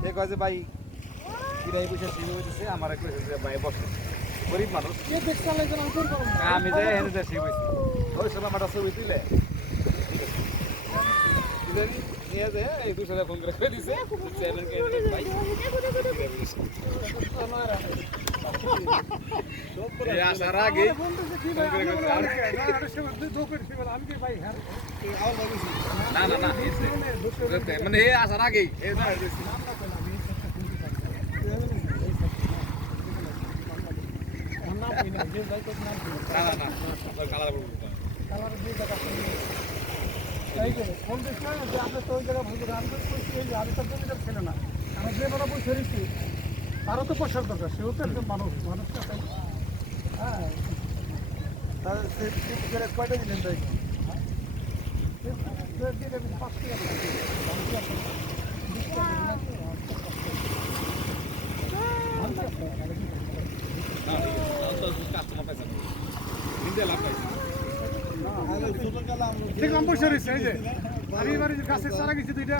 এ কয় যে ভাই কিরাই পয়সা সিনে হইতেছে আমার কইছে যে ভাই বসে গরিব মানুষ আমি যাই হেনে যাই শিখেছি ওই সময় আমার ছবি তুলে নিয়ে যায় এই দুশো ফোন করে কই দিছে চেয়ারম্যানকে ভাই এই আসার আগে না না না মানে এই আসার আগেই এই না তারও তো পয়সার দরকার সেও তো একজন মানুষ মানুষটা তাই হ্যাঁ কয়টা দিলেন তাই দেখলাম পয়সা রয়েছে এই যে বাড়ি বাড়ি গাছের চারা গেছে দুইটা